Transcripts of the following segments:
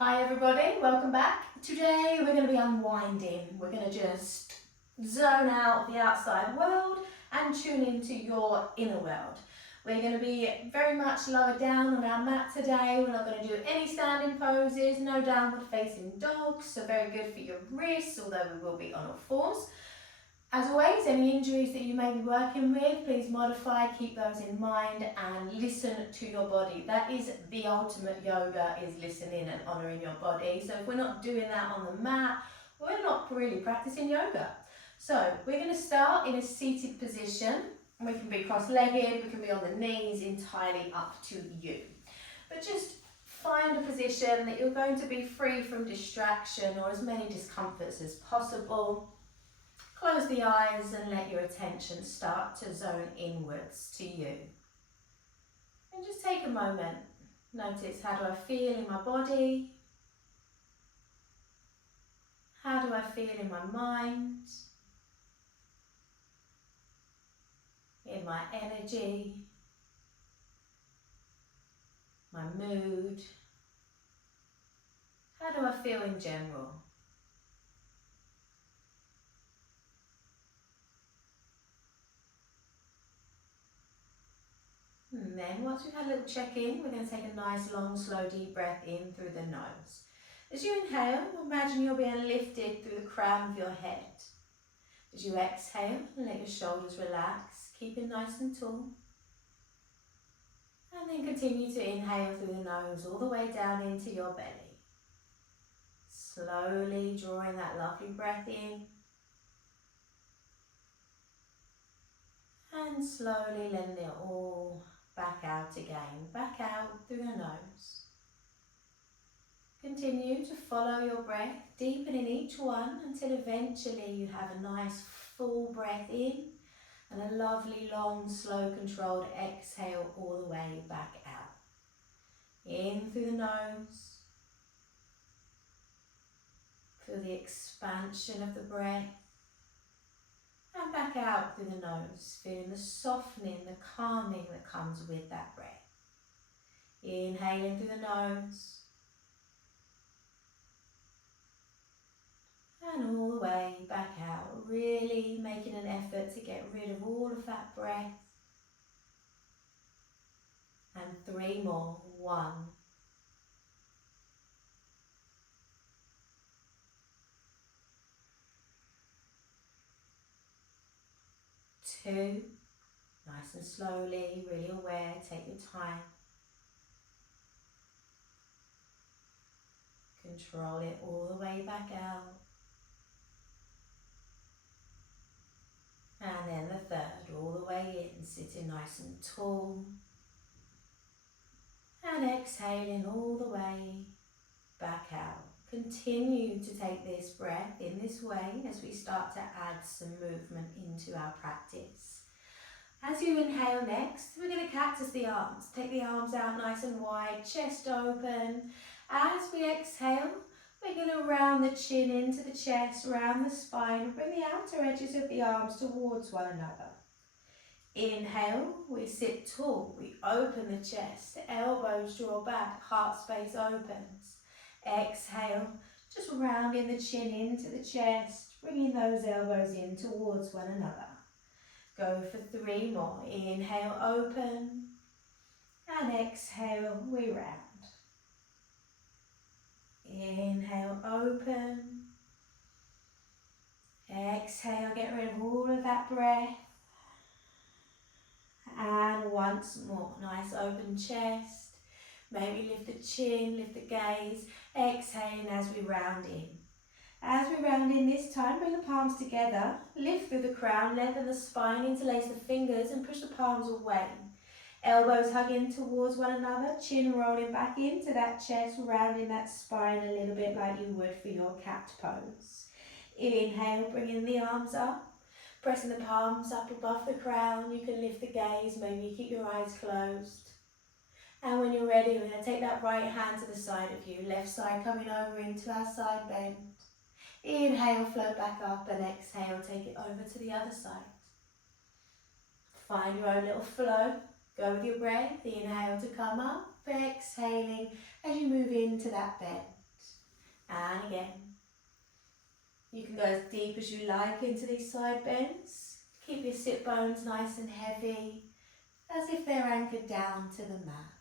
Hi everybody, welcome back. Today we're going to be unwinding. We're going to just zone out of the outside world and tune into your inner world. We're going to be very much lower down on our mat today. We're not going to do any standing poses, no downward facing dogs, so very good for your wrists, although we will be on all fours. As always, any injuries that you may be working with, please modify, keep those in mind and listen to your body. That is the ultimate yoga, is listening and honouring your body. So if we're not doing that on the mat, we're not really practicing yoga. So we're going to start in a seated position. We can be cross-legged, we can be on the knees, entirely up to you. But just find a position that you're going to be free from distraction or as many discomforts as possible. Close the eyes and let your attention start to zone inwards to you. And just take a moment. Notice, how do I feel in my body? How do I feel in my mind? In my energy? My mood? How do I feel in general? And then once we've had a little check-in, we're going to take a nice long slow deep breath in through the nose. As you inhale, imagine you're being lifted through the crown of your head. As you exhale, let your shoulders relax, keep it nice and tall. And then continue to inhale through the nose all the way down into your belly. Slowly drawing that lovely breath in. And slowly letting it all back out again, back out through the nose. Continue to follow your breath, deepening each one until eventually you have a nice full breath in and a lovely long, slow, controlled exhale all the way back out. In through the nose. Feel the expansion of the breath. And back out through the nose, feeling the softening, the calming that comes with that breath. Inhaling through the nose. And all the way back out, really making an effort to get rid of all of that breath. And 3 more. 1. 2. Nice and slowly, really aware, take your time. Control it all the way back out. And then the 3rd, all the way in, sitting nice and tall. And exhaling all the way back out. Continue to take this breath in this way as we start to add some movement into our practice. As you inhale next, we're going to cactus the arms. Take the arms out nice and wide, chest open. As we exhale, we're going to round the chin into the chest, round the spine, bring the outer edges of the arms towards one another. Inhale, we sit tall, we open the chest, elbows draw back, heart space opens. Exhale, just rounding the chin into the chest, bringing those elbows in towards one another. Go for 3 more. Inhale, open, and exhale, we round. Inhale, open. Exhale, get rid of all of that breath. And once more, nice open chest. Maybe lift the chin, lift the gaze. Exhaling as we round in. As we round in this time, bring the palms together. Lift through the crown, lengthen the spine, interlace the fingers and push the palms away. Elbows hugging towards one another, chin rolling back into that chest, rounding that spine a little bit like you would for your cat pose. Inhale, bringing the arms up, pressing the palms up above the crown. You can lift the gaze, maybe keep your eyes closed. And when you're ready, we're going to take that right hand to the side of you, left side coming over into our side bend. Inhale, float back up, and exhale, take it over to the other side. Find your own little flow. Go with your breath. Inhale to come up, exhaling as you move into that bend. And again. You can go as deep as you like into these side bends. Keep your sit bones nice and heavy, as if they're anchored down to the mat.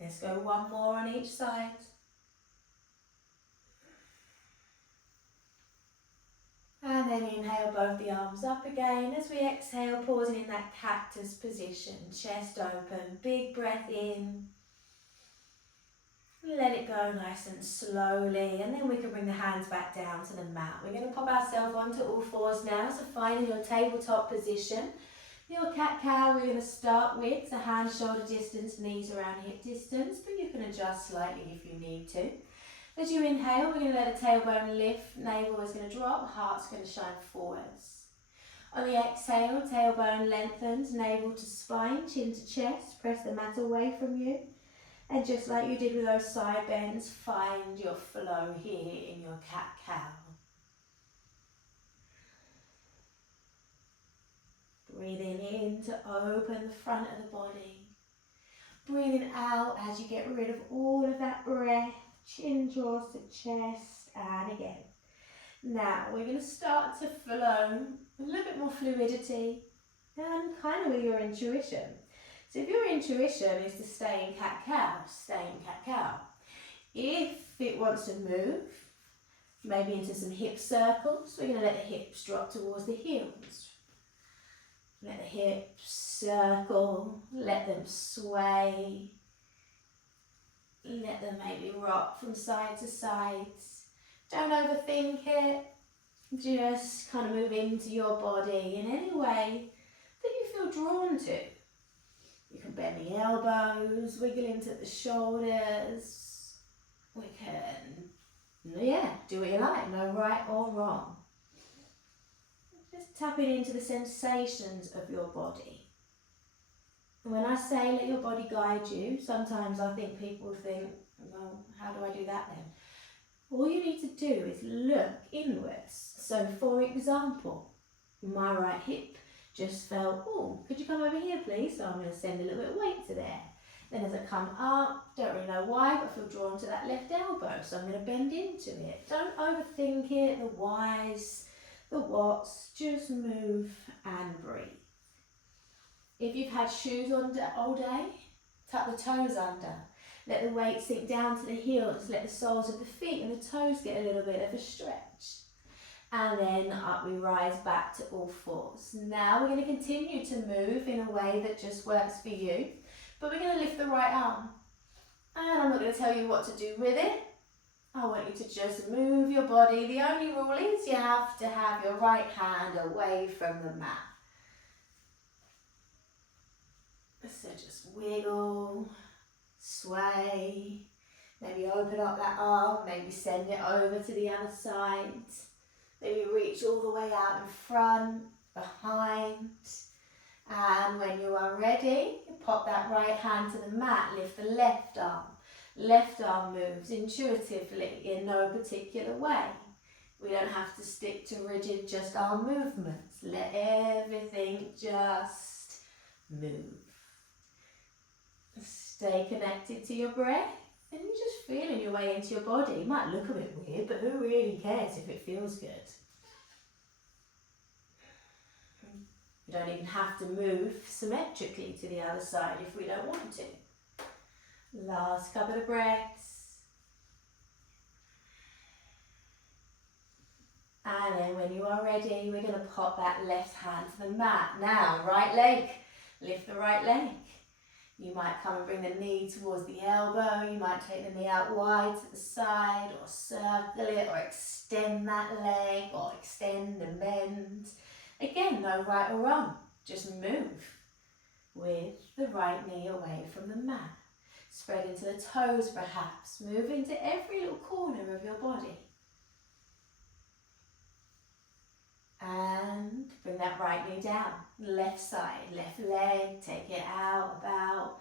Let's go one more on each side. And then inhale both the arms up again. As we exhale, pausing in that cactus position, chest open, big breath in. Let it go nice and slowly, and then we can bring the hands back down to the mat. We're going to pop ourselves onto all fours now, so finding your tabletop position. Your cat-cow we're going to start with, so hands shoulder distance, knees around hip distance, but you can adjust slightly if you need to. As you inhale, we're going to let the tailbone lift, navel is going to drop, heart's going to shine forwards. On the exhale, tailbone lengthens, navel to spine, chin to chest, press the mat away from you. And just like you did with those side bends, find your flow here in your cat-cow. Breathing in to open the front of the body. Breathing out as you get rid of all of that breath. Chin draws to chest, and again. Now we're going to start to flow, a little bit more fluidity, and kind of with your intuition. So if your intuition is to stay in cat-cow, stay in cat-cow. If it wants to move, maybe into some hip circles, we're going to let the hips drop towards the heels. Let the hips circle, let them sway. Let them maybe rock from side to side. Don't overthink it. Just kind of move into your body in any way that you feel drawn to. You can bend the elbows, wiggle into the shoulders. We can, do what you like, no right or wrong. Just tapping into the sensations of your body. And when I say let your body guide you, sometimes I think people think, well, how do I do that then? All you need to do is look inwards. So for example, my right hip just felt, oh, could you come over here please? So I'm going to send a little bit of weight to there. Then as I come up, don't really know why, but I feel drawn to that left elbow, so I'm going to bend into it. Don't overthink it, the whys, the whats, just move and breathe. If you've had shoes on all day, tuck the toes under. Let the weight sink down to the heels, let the soles of the feet and the toes get a little bit of a stretch. And then up we rise back to all fours. Now we're going to continue to move in a way that just works for you. But we're going to lift the right arm. And I'm not going to tell you what to do with it. I want you to just move your body. The only rule is you have to have your right hand away from the mat. So just wiggle, sway, maybe open up that arm, maybe send it over to the other side. Maybe reach all the way out in front, behind. And when you are ready, pop that right hand to the mat, lift the left arm. Left arm moves intuitively in no particular way. We don't have to stick to rigid just arm movements. Let everything just move. Stay connected to your breath and you're just feeling your way into your body. It might look a bit weird, but who really cares if it feels good? We don't even have to move symmetrically to the other side if we don't want to. Last couple of breaths. And then when you are ready, we're going to pop that left hand to the mat. Now, right leg, lift the right leg. You might come and bring the knee towards the elbow, you might take the knee out wide to the side, or circle it, or extend that leg, or extend and bend. Again, no right or wrong, just move with the right knee away from the mat. Spread into the toes perhaps, move into every little corner of your body. And bring that right knee down, left side, left leg, take it out, about,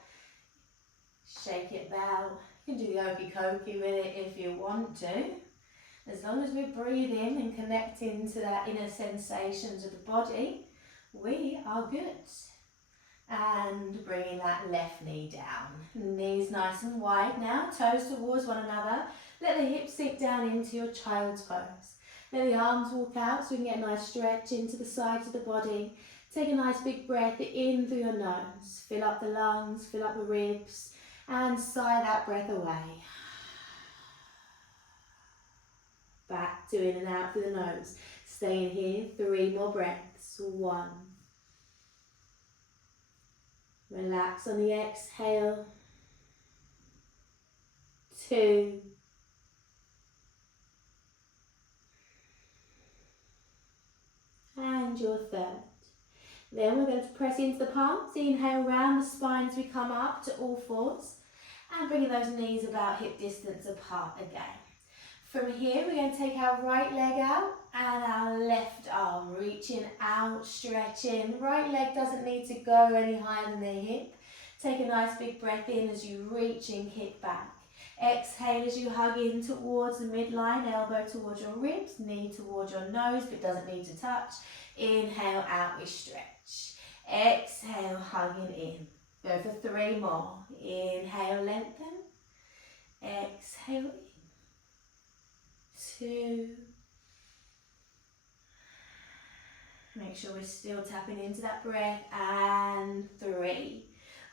shake it about. You can do the okey cokey with it if you want to. As long as we breathe in and connect into that inner sensations of the body, we are good. And bringing that left knee down. Knees nice and wide now, toes towards one another. Let the hips sink down into your child's pose. Let the arms walk out so we can get a nice stretch into the sides of the body. Take a nice big breath in through your nose. Fill up the lungs, fill up the ribs, and sigh that breath away. Back to in and out through the nose. Stay in here, 3 more breaths. 1. Relax on the exhale. 2. And your 3rd. Then we're going to press into the palms. Inhale round the spine as we come up to all fours. And bringing those knees about hip distance apart again. From here, we're going to take our right leg out and our left arm, reaching out, stretching. Right leg doesn't need to go any higher than the hip. Take a nice big breath in as you reach and kick back. Exhale as you hug in towards the midline, elbow towards your ribs, knee towards your nose, but doesn't need to touch. Inhale, out we stretch. Exhale, hugging in. Go for 3 more. Inhale, lengthen. Exhale in. 2. Make sure we're still tapping into that breath. And 3.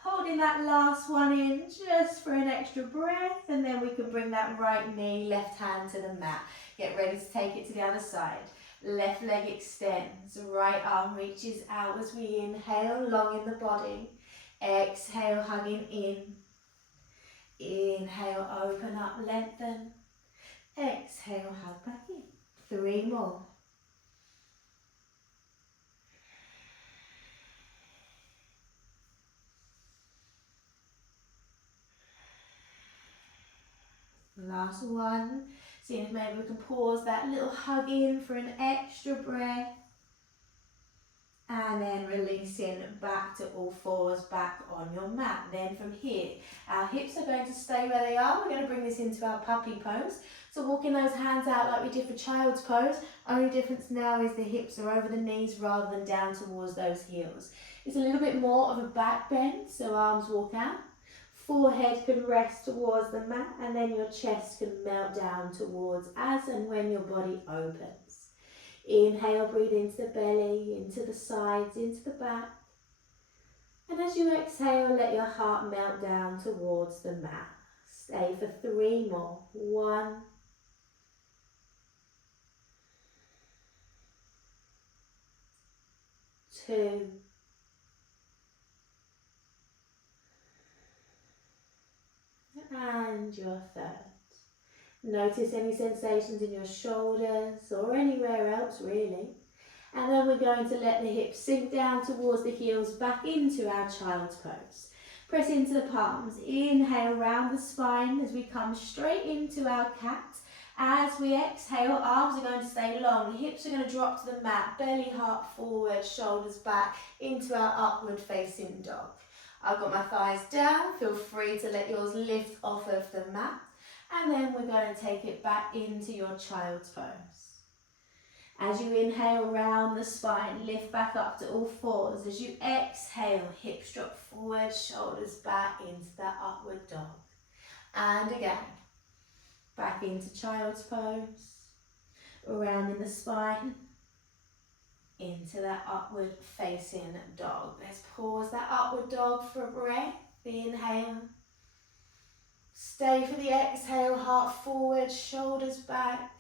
Holding that last one in just for an extra breath, and then we can bring that right knee, left hand to the mat. Get ready to take it to the other side. Left leg extends, right arm reaches out as we inhale, long in the body. Exhale, hugging in. Inhale, open up, lengthen. Exhale, hug back in. 3 more. Last one. Seeing if maybe we can pause that little hug in for an extra breath. And then releasing back to all fours, back on your mat. Then from here, our hips are going to stay where they are. We're going to bring this into our puppy pose. So walking those hands out like we did for child's pose. Only difference now is the hips are over the knees rather than down towards those heels. It's a little bit more of a back bend, so arms walk out. Forehead can rest towards the mat, and then your chest can melt down towards as and when your body opens. Inhale, breathe into the belly, into the sides, into the back. And as you exhale, let your heart melt down towards the mat. Stay for 3 more. 1. 2. And your 3rd. Notice any sensations in your shoulders or anywhere else really. And then we're going to let the hips sink down towards the heels, back into our child's pose. Press into the palms. Inhale round the spine as we come straight into our cat. As we exhale, arms are going to stay long. Hips are going to drop to the mat. Belly, heart forward, shoulders back into our upward facing dog. I've got my thighs down. Feel free to let yours lift off of the mat. And then we're going to take it back into your child's pose. As you inhale round the spine, lift back up to all fours. As you exhale, hips drop forward, shoulders back into that upward dog. And again, back into child's pose. Rounding the spine, into that upward facing dog. Let's pause that upward dog for a breath. Inhale. Stay for the exhale, heart forward, shoulders back.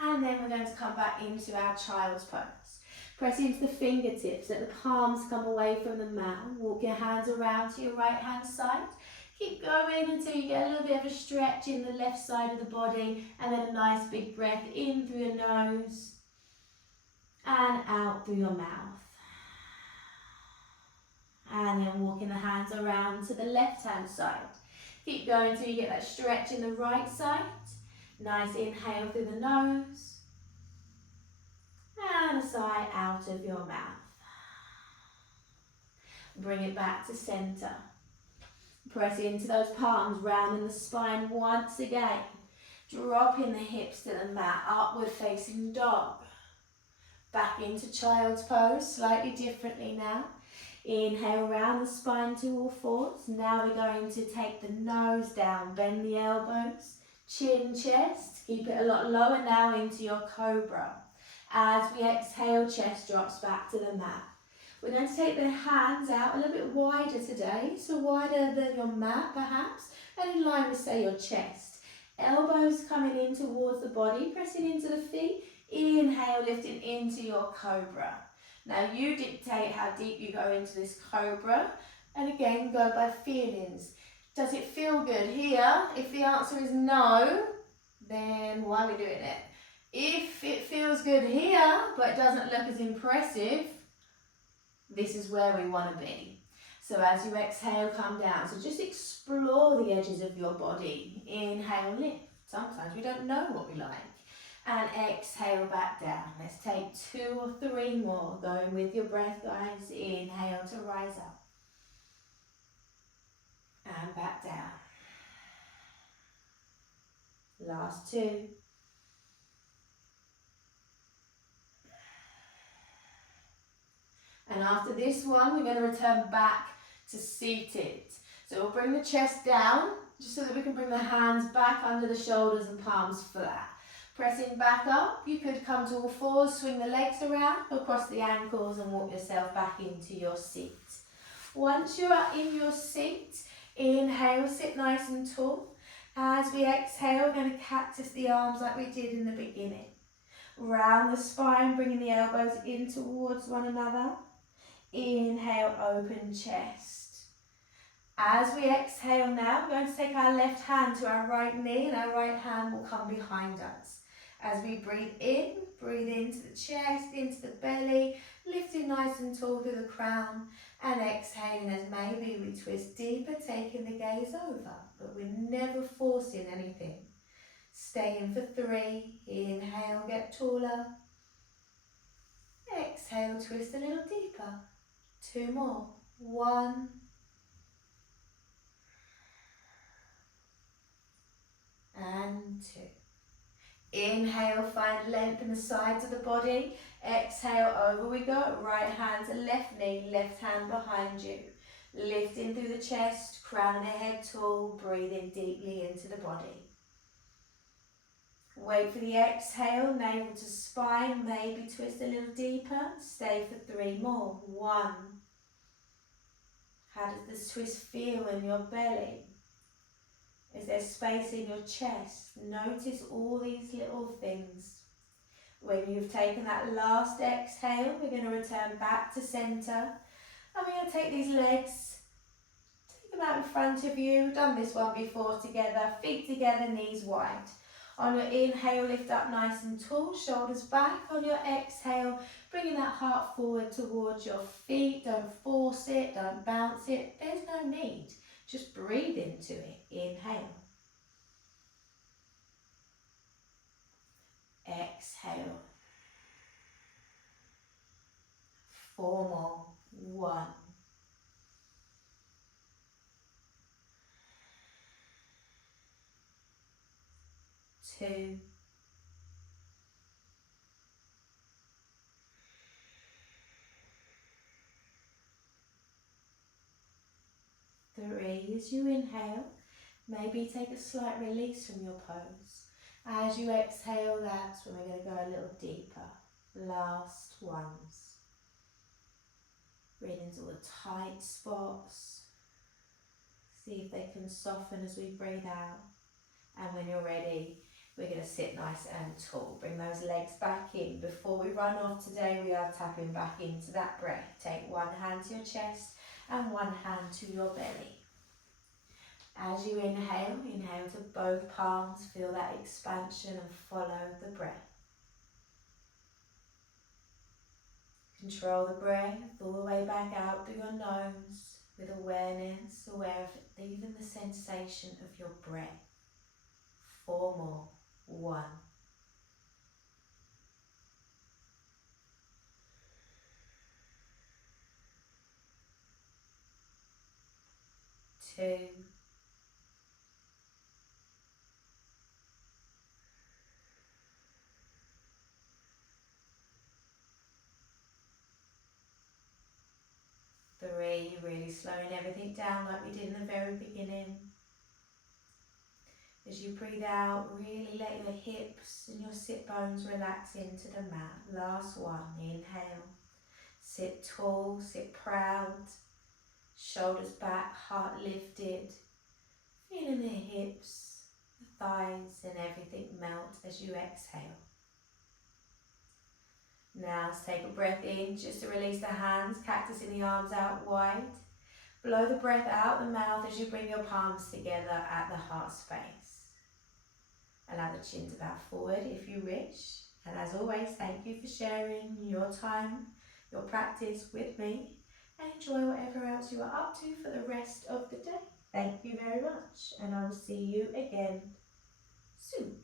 And then we're going to come back into our child's pose. Press into the fingertips, let the palms come away from the mat. Walk your hands around to your right hand side. Keep going until you get a little bit of a stretch in the left side of the body, and then a nice big breath in through your nose and out through your mouth. And then walking the hands around to the left hand side. Keep going until you get that stretch in the right side. Nice inhale through the nose. And a sigh out of your mouth. Bring it back to center. Press into those palms, rounding the spine once again. Dropping the hips to the mat, upward facing dog. Back into child's pose, slightly differently now. Inhale, round the spine to all fours. Now we're going to take the nose down, bend the elbows, chin, chest. Keep it a lot lower now into your Cobra. As we exhale, chest drops back to the mat. We're going to take the hands out a little bit wider today, so wider than your mat perhaps, and in line with, say, your chest. Elbows coming in towards the body, pressing into the feet. Inhale, lifting into your Cobra. Now you dictate how deep you go into this Cobra, and again go by feelings. Does it feel good here? If the answer is no, then why are we doing it? If it feels good here, but it doesn't look as impressive, this is where we want to be. So as you exhale, come down. So just explore the edges of your body. Inhale, lift. Sometimes we don't know what we like. And exhale back down. Let's take 2 or 3 more. Going with your breath, guys. Inhale to rise up. And back down. Last 2. And after this one, we're going to return back to seated. So we'll bring the chest down, just so that we can bring the hands back under the shoulders and palms flat. Pressing back up, you could come to all fours, swing the legs around, across the ankles and walk yourself back into your seat. Once you are in your seat, inhale, sit nice and tall. As we exhale, we're going to cactus the arms like we did in the beginning. Round the spine, bringing the elbows in towards one another. Inhale, open chest. As we exhale now, we're going to take our left hand to our right knee and our right hand will come behind us. As we breathe into the chest, into the belly, lifting nice and tall through the crown, and exhaling as maybe we twist deeper, taking the gaze over, but we're never forcing anything. Staying for 3, inhale, get taller. Exhale, twist a little deeper. 2 more. 1. And 2. Inhale, find length in the sides of the body. Exhale, over we go. Right hand to left knee, left hand behind you. Lifting through the chest, crown of the head tall, breathing deeply into the body. Wait for the exhale, navel to spine, maybe twist a little deeper. Stay for 3 more. 1. How does this twist feel in your belly? Is there space in your chest? Notice all these little things. When you've taken that last exhale, we're going to return back to center. And we're going to take these legs, take them out in front of you. We've done this one before together. Feet together, knees wide. On your inhale, lift up nice and tall, shoulders back. On your exhale, bringing that heart forward towards your feet. Don't force it, don't bounce it. There's no need. Just breathe into it. Inhale. Exhale. 4 more. 1. 2. 3. As you inhale, maybe take a slight release from your pose. As you exhale, that's when we're going to go a little deeper. Last ones. Breathe into the tight spots. See if they can soften as we breathe out. And when you're ready, we're going to sit nice and tall. Bring those legs back in. Before we run off today, we are tapping back into that breath. Take one hand to your chest and one hand to your belly. As you inhale, inhale to both palms. Feel that expansion and follow the breath. Control the breath all the way back out through your nose with awareness, aware of even the sensation of your breath. 4 more. 1. 2. 3. slowing everything down like we did in the very beginning. As you breathe out, really let your hips and your sit bones relax into the mat. Last one, inhale. Sit tall, sit proud. Shoulders back, heart lifted. Feeling the hips, the thighs and everything melt as you exhale. Now let's take a breath in just to release the hands, cactus in the arms out wide. Blow the breath out the mouth as you bring your palms together at the heart space. Allow the chin to bow forward if you wish. And as always, thank you for sharing your time, your practice with me. And enjoy whatever else you are up to for the rest of the day. Thank you very much. And I will see you again soon.